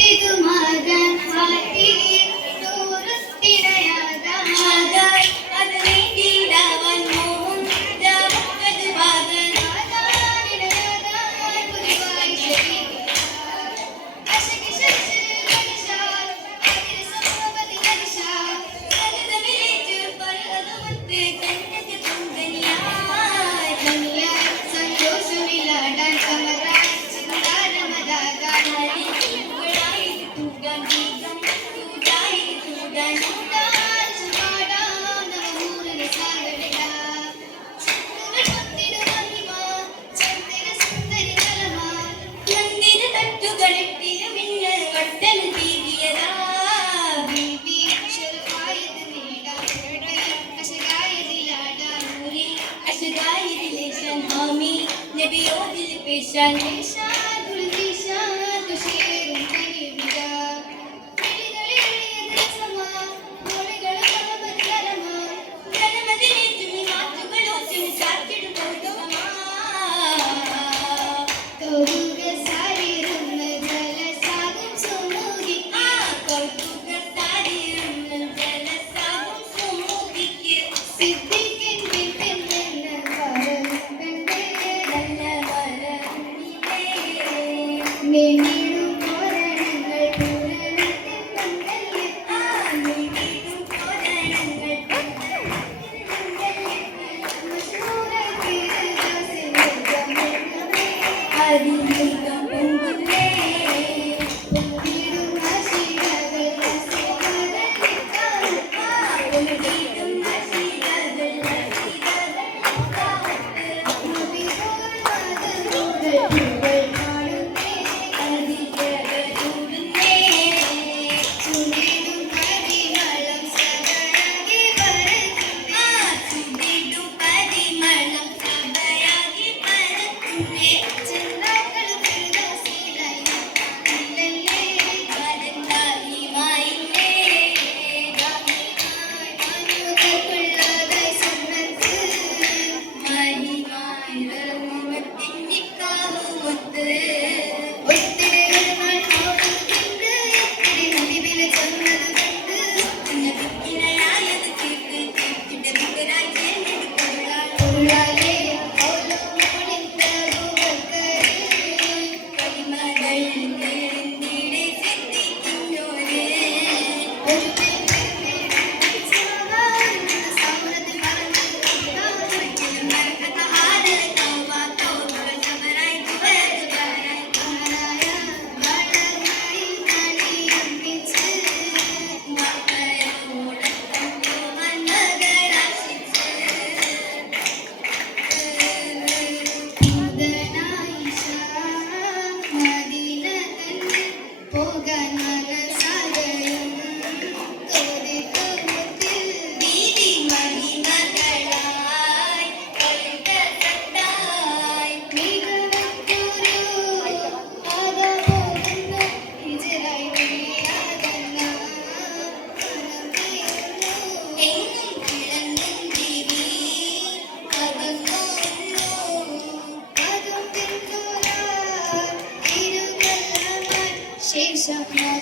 Thank you. Maybe you'll be patient. patient. Maybe. Shut up.